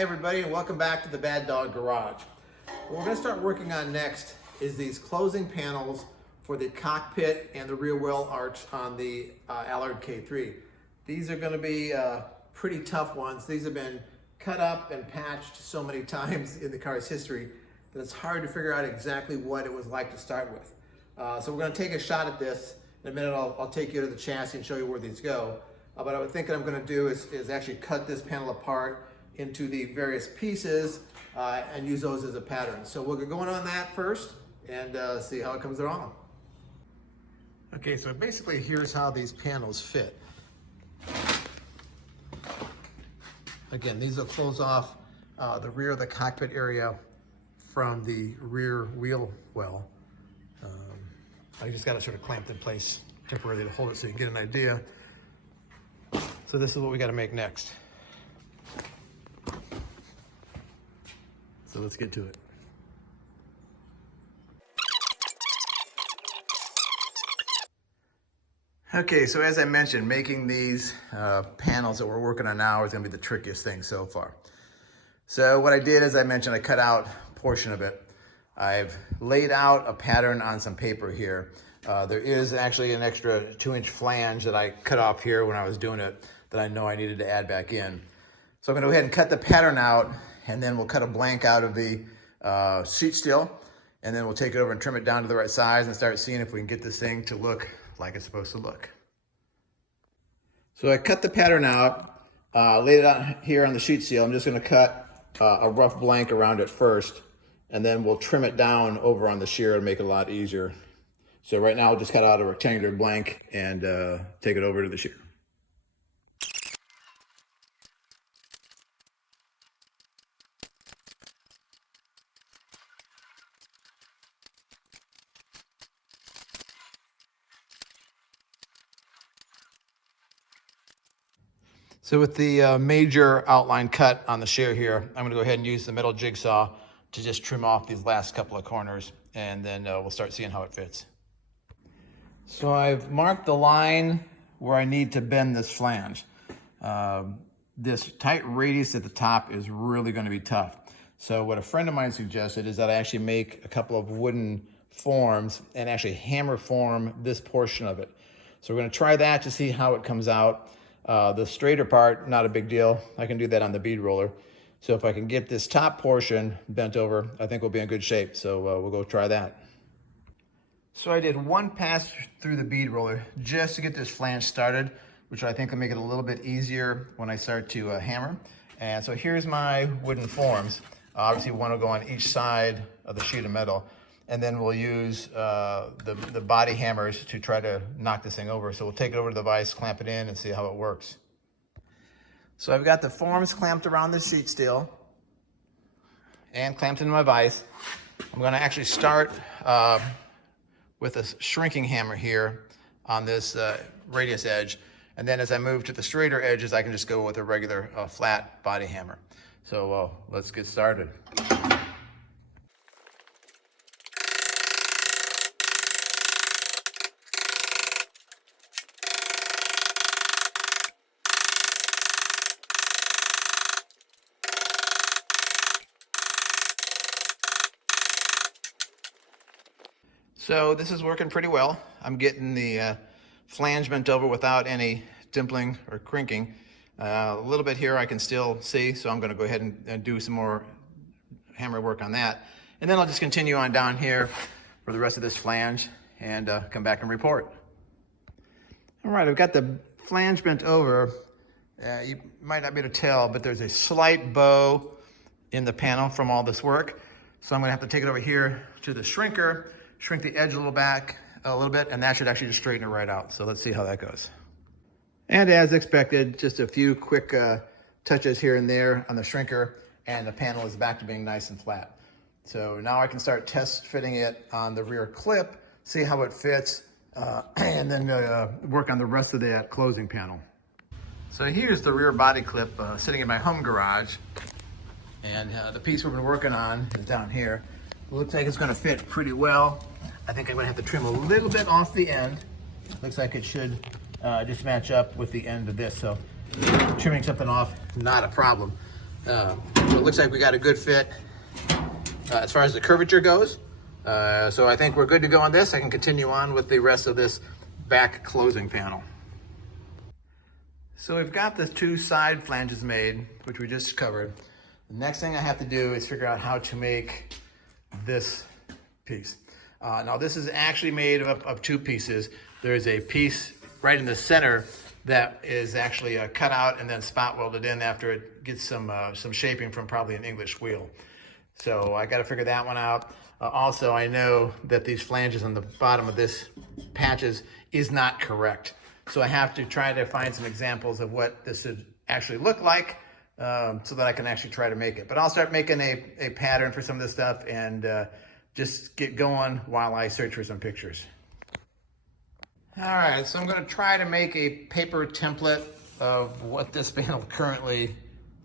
Hi everybody and welcome back to the Bad Dog Garage. What we're going to start working on next is these closing panels for the cockpit and the rear wheel arch on the Allard K3. These are going to be pretty tough ones. These have been cut up and patched so many times in the car's history that it's hard to figure out exactly what it was like to start with. So we're going to take a shot at this. In a minute I'll take you to the chassis and show you where these go. But what I would think that I'm going to do is actually cut this panel apart into the various pieces and use those as a pattern. So we'll get going on that first and see how it comes along. Okay, so basically here's how these panels fit. Again, these will close off the rear of the cockpit area from the rear wheel well. I just got it sort of clamped in place temporarily to hold it so you can get an idea. So this is what we got to make next. So let's get to it. Okay, so as I mentioned, making these panels that we're working on now is going to be the trickiest thing so far. So what I did, as I mentioned, I cut out a portion of it. I've laid out a pattern on some paper here. There is actually an extra 2-inch flange that I cut off here when I was doing it that I know I needed to add back in. So I'm going to go ahead and cut the pattern out, and then we'll cut a blank out of the sheet steel, and then we'll take it over and trim it down to the right size and start seeing if we can get this thing to look like it's supposed to look. So I cut the pattern out, laid it out here on the sheet steel. I'm just going to cut a rough blank around it first, and then we'll trim it down over on the shear and make it a lot easier. So right now I'll just cut out a rectangular blank and take it over to the shear. So with the major outline cut on the shear here, I'm going to go ahead and use the metal jigsaw to just trim off these last couple of corners, and then we'll start seeing how it fits. So I've marked the line where I need to bend this flange. This tight radius at the top is really going to be tough. So what a friend of mine suggested is that I actually make a couple of wooden forms and actually hammer form this portion of it. So we're going to try that to see how it comes out. The straighter part, not a big deal. I can do that on the bead roller. So if I can get this top portion bent over, I think we'll be in good shape. So we'll go try that. So I did one pass through the bead roller just to get this flange started, which I think will make it a little bit easier when I start to hammer. And so here's my wooden forms. Obviously one will go on each side of the sheet of metal. And then we'll use the body hammers to try to knock this thing over. So we'll take it over to the vise, clamp it in, and see how it works. So I've got the forms clamped around the sheet steel and clamped into my vise. I'm going to actually start with a shrinking hammer here on this radius edge. And then as I move to the straighter edges, I can just go with a regular flat body hammer. So let's get started. So this is working pretty well. I'm getting the flange bent over without any dimpling or crinking. A little bit here I can still see, so I'm going to go ahead and do some more hammer work on that. And then I'll just continue on down here for the rest of this flange and come back and report. All right, I've got the flange bent over. You might not be able to tell, but there's a slight bow in the panel from all this work. So I'm going to have to take it over here to the shrinker, shrink the edge a little bit, and that should actually just straighten it right out. So let's see how that goes. And as expected, just a few quick touches here and there on the shrinker, and the panel is back to being nice and flat. So now I can start test fitting it on the rear clip, see how it fits, and then work on the rest of that closing panel. So here's the rear body clip sitting in my home garage, and the piece we've been working on is down here. Looks like it's going to fit pretty well. I think I'm going to have to trim a little bit off the end. Looks like it should just match up with the end of this. So trimming something off, not a problem. So it looks like we got a good fit as far as the curvature goes. So I think we're good to go on this. I can continue on with the rest of this back closing panel. So we've got the 2 side flanges made, which we just covered. The next thing I have to do is figure out how to make this piece. Now this is actually made of 2 pieces. There's a piece right in the center that is actually cut out and then spot welded in after it gets some shaping from probably an English wheel. So I got to figure that one out. Also, I know that these flanges on the bottom of this patches is not correct. So I have to try to find some examples of what this would actually look like so that I can actually try to make it. But I'll start making a pattern for some of this stuff and just get going while I search for some pictures. All right, so I'm going to try to make a paper template of what this panel currently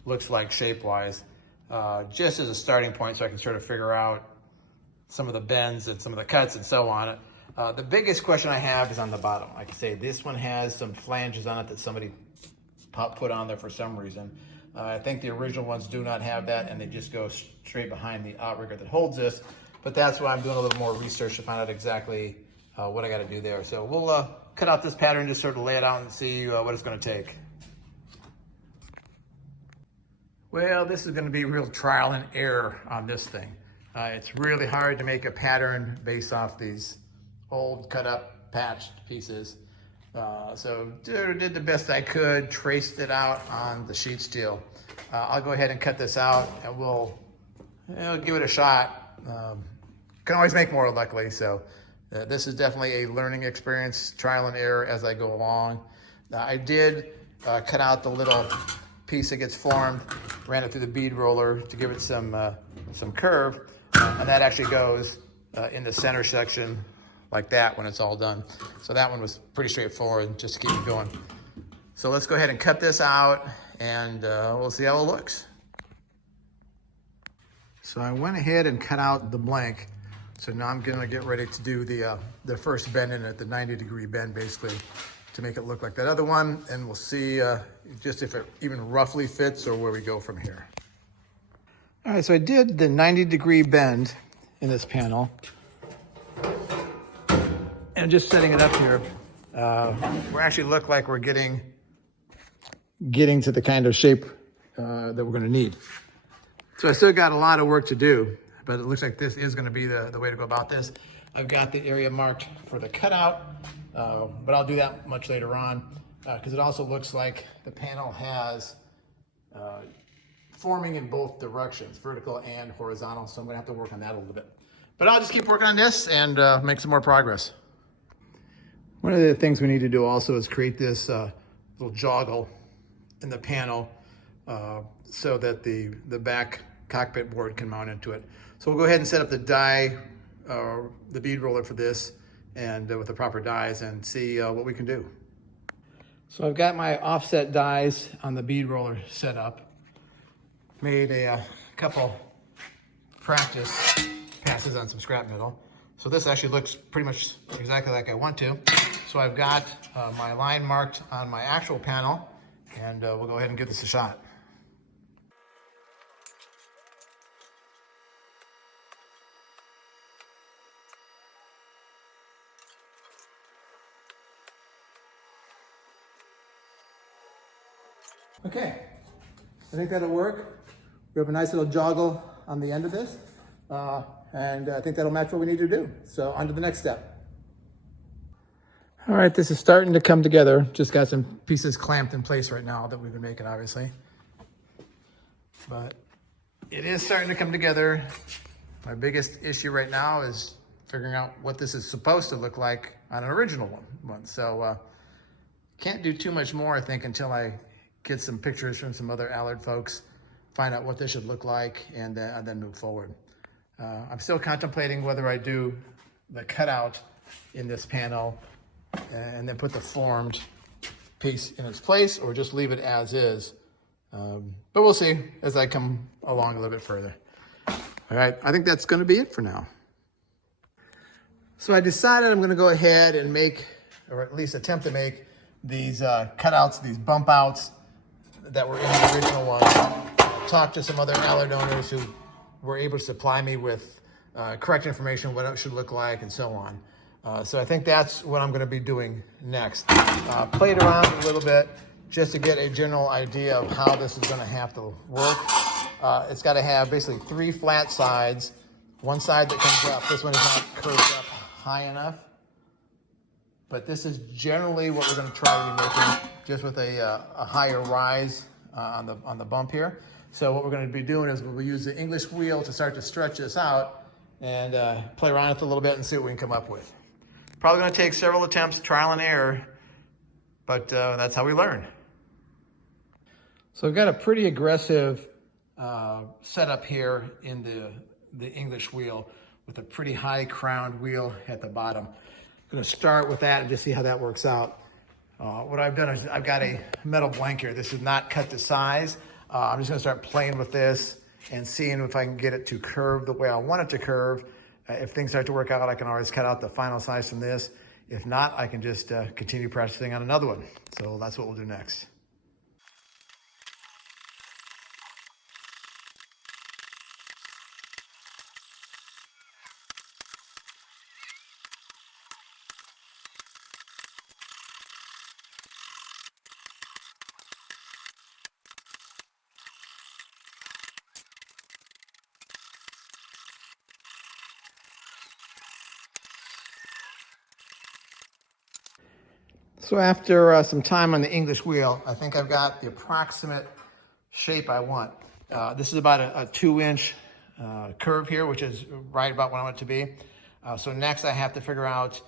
looks like shape-wise, just as a starting point so I can sort of figure out some of the bends and some of the cuts and so on. The biggest question I have is on the bottom. Like I say, this one has some flanges on it that somebody put on there for some reason. I think the original ones do not have that, and they just go straight behind the outrigger that holds this. But that's why I'm doing a little more research to find out exactly what I got to do there. So we'll cut out this pattern, just sort of lay it out and see what it's going to take. Well, this is going to be real trial and error on this thing. It's really hard to make a pattern based off these old cut up patched pieces. So did the best I could, traced it out on the sheet steel. I'll go ahead and cut this out and we'll give it a shot. Can always make more, luckily. So this is definitely a learning experience, trial and error as I go along. I did cut out the little piece that gets formed, ran it through the bead roller to give it some curve, and that actually goes in the center section like that when it's all done. So that one was pretty straightforward, just to keep it going. So let's go ahead and cut this out and we'll see how it looks. So I went ahead and cut out the blank. So now I'm gonna get ready to do the first bend in it, the 90-degree bend basically, to make it look like that other one. And we'll see just if it even roughly fits or where we go from here. All right, so I did the 90-degree bend in this panel. And just setting it up here, we actually look like we're getting to the kind of shape that we're gonna need. So I still got a lot of work to do, but it looks like this is gonna be the way to go about this. I've got the area marked for the cutout, but I'll do that much later on because it also looks like the panel has forming in both directions, vertical and horizontal, so I'm gonna have to work on that a little bit. But I'll just keep working on this and make some more progress. One of the things we need to do also is create this little joggle in the panel so that the back cockpit board can mount into it. So we'll go ahead and set up the die, the bead roller for this, and with the proper dies and see what we can do. So I've got my offset dies on the bead roller set up. Made a couple practice passes on some scrap metal. So this actually looks pretty much exactly like I want to. So I've got my line marked on my actual panel, and we'll go ahead and give this a shot. Okay, I think that'll work. We have a nice little joggle on the end of this, and I think that'll match what we need to do. So on to the next step. All right, this is starting to come together. Just got some pieces clamped in place right now that we've been making, obviously. But it is starting to come together. My biggest issue right now is figuring out what this is supposed to look like on an original one. So can't do too much more, I think, until I get some pictures from some other Allard folks, find out what this should look like, and then move forward. I'm still contemplating whether I do the cutout in this panel and then put the formed piece in its place, or just leave it as is. But we'll see as I come along a little bit further. All right, I think that's gonna be it for now. So I decided I'm gonna go ahead and make, or at least attempt to make, these cutouts, these bump outs that were in the original one talked to some other alloy owners who were able to supply me with correct information, what it should look like, and so on. So I think that's what I'm going to be doing next. Played around a little bit just to get a general idea of how this is going to have to work. It's got to have basically 3 flat sides. One side that comes up. This one is not curved up high enough. But this is generally what we're going to try to be making, just with a higher rise on the bump here. So what we're going to be doing is we'll use the English wheel to start to stretch this out and play around with it a little bit and see what we can come up with. Probably going to take several attempts, trial and error, but that's how we learn. So I've got a pretty aggressive setup here in the English wheel with a pretty high crowned wheel at the bottom. I'm going to start with that and just see how that works out. What I've done is I've got a metal blank here. This is not cut to size. I'm just going to start playing with this and seeing if I can get it to curve the way I want it to curve. If things start to work out, I can always cut out the final size from this. If not, I can just continue practicing on another one. So that's what we'll do next. So after some time on the English wheel, I think I've got the approximate shape I want. This is about a 2-inch curve here, which is right about what I want it to be. So next I have to figure out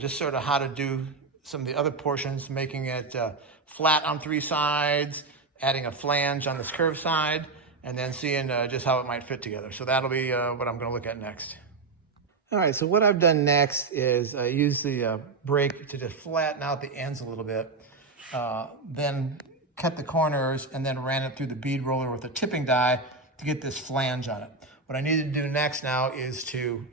just sort of how to do some of the other portions, making it flat on 3 sides, adding a flange on this curved side, and then seeing just how it might fit together. So that'll be what I'm going to look at next. All right, so what I've done next is use the brake to just flatten out the ends a little bit, then cut the corners, and then ran it through the bead roller with a tipping die to get this flange on it. What I need to do next now is to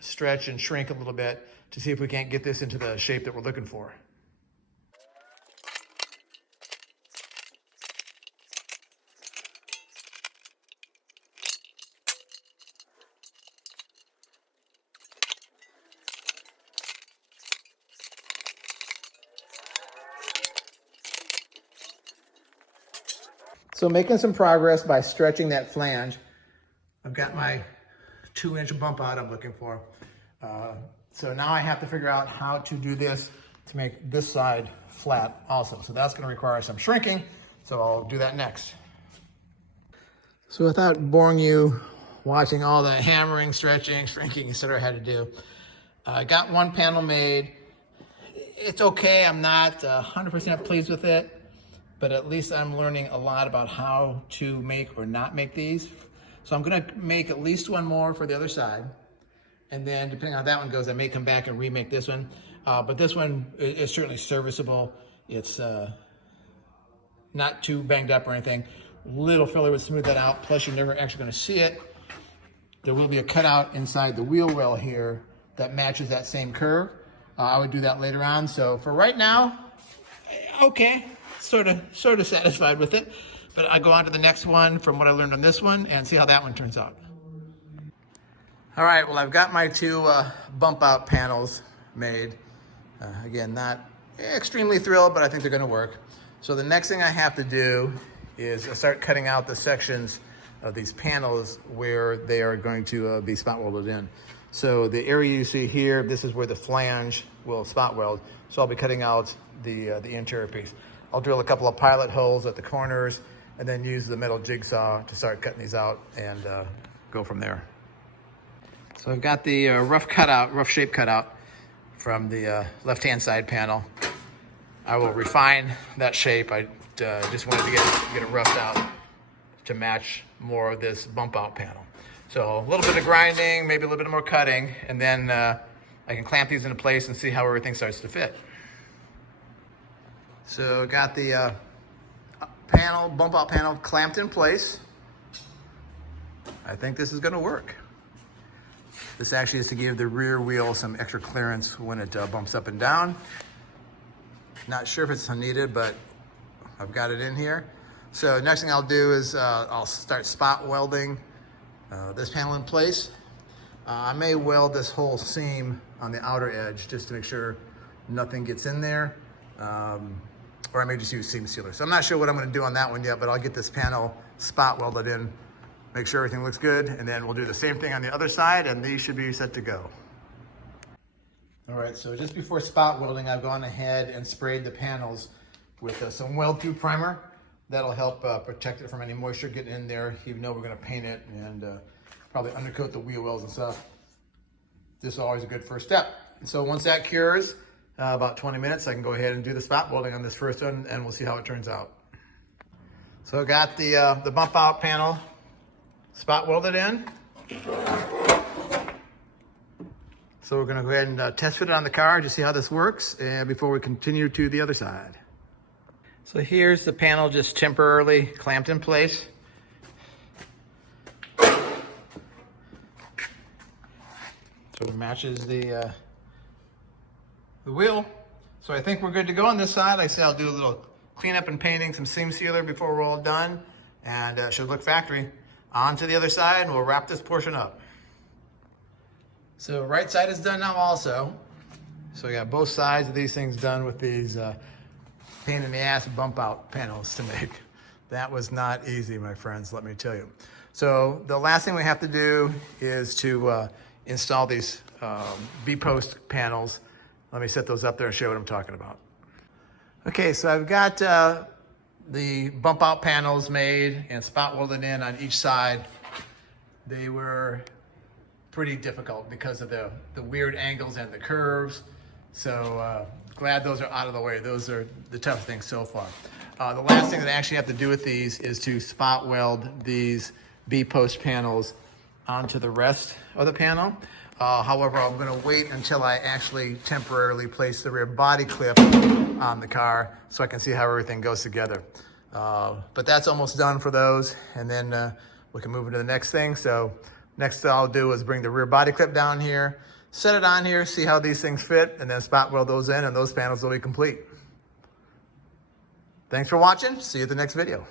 stretch and shrink a little bit to see if we can't get this into the shape that we're looking for. So making some progress by stretching that flange. I've got my 2-inch bump out I'm looking for. So now I have to figure out how to do this to make this side flat also. So that's going to require some shrinking. So I'll do that next. So without boring you watching all the hammering, stretching, shrinking, etc. I had to do, I got one panel made. It's okay. I'm not 100% pleased with it, but at least I'm learning a lot about how to make or not make these. So I'm going to make at least one more for the other side. And then depending on how that one goes, I may come back and remake this one. But this one is certainly serviceable. It's not too banged up or anything. Little filler would smooth that out. Plus you're never actually going to see it. There will be a cutout inside the wheel well here that matches that same curve. I would do that later on. So for right now, okay, sort of satisfied with it. But I go on to the next one from what I learned on this one and see how that one turns out. All right, well, I've got my 2 bump out panels made. Again, not extremely thrilled, but I think they're gonna work. So the next thing I have to do is start cutting out the sections of these panels where they are going to be spot welded in. So the area you see here, this is where the flange will spot weld. So I'll be cutting out the interior piece. I'll drill a couple of pilot holes at the corners and then use the metal jigsaw to start cutting these out and go from there. So I've got the rough shape cutout from the left-hand side panel. I will refine that shape. I just wanted to get it roughed out to match more of this bump out panel. So a little bit of grinding, maybe a little bit more cutting, and then I can clamp these into place and see how everything starts to fit. So got the bump out panel clamped in place. I think this is gonna work. This actually is to give the rear wheel some extra clearance when it bumps up and down. Not sure if it's needed, but I've got it in here. So next thing I'll do is I'll start spot welding this panel in place. I may weld this whole seam on the outer edge just to make sure nothing gets in there. Or I may just use seam sealer. So I'm not sure what I'm gonna do on that one yet, but I'll get this panel spot welded in, make sure everything looks good, and then we'll do the same thing on the other side, and these should be set to go. All right, so just before spot welding, I've gone ahead and sprayed the panels with some weld-proof primer. That'll help protect it from any moisture getting in there, even though we're gonna paint it and probably undercoat the wheel wells and stuff. This is always a good first step. So once that cures, about 20 minutes, I can go ahead and do the spot welding on this first one, and we'll see how it turns out. So I got the bump out panel spot welded in. So we're gonna go ahead and test fit it on the car to see how this works, and before we continue to the other side. So here's the panel just temporarily clamped in place. So it matches the wheel. So I think we're good to go on this side. Like I said, I'll do a little cleanup and painting, some seam sealer before we're all done, and it should look factory. On to the other side, and we'll wrap this portion up. So right side is done now also. So we got both sides of these things done with these pain in the ass bump out panels to make. That was not easy, my friends, let me tell you. So the last thing we have to do is to install these B-post panels. Let me set those up there and show you what I'm talking about. Okay, so I've got the bump out panels made and spot welded in on each side. They were pretty difficult because of the weird angles and the curves. So glad those are out of the way. Those are the tough things so far. The last thing that I actually have to do with these is to spot weld these B-post panels onto the rest of the panel. However, I'm gonna wait until I actually temporarily place the rear body clip on the car so I can see how everything goes together. But that's almost done for those, and then we can move into the next thing. So next I'll do is bring the rear body clip down here, set it on here, see how these things fit, and then spot weld those in, and those panels will be complete. Thanks for watching. See you at the next video.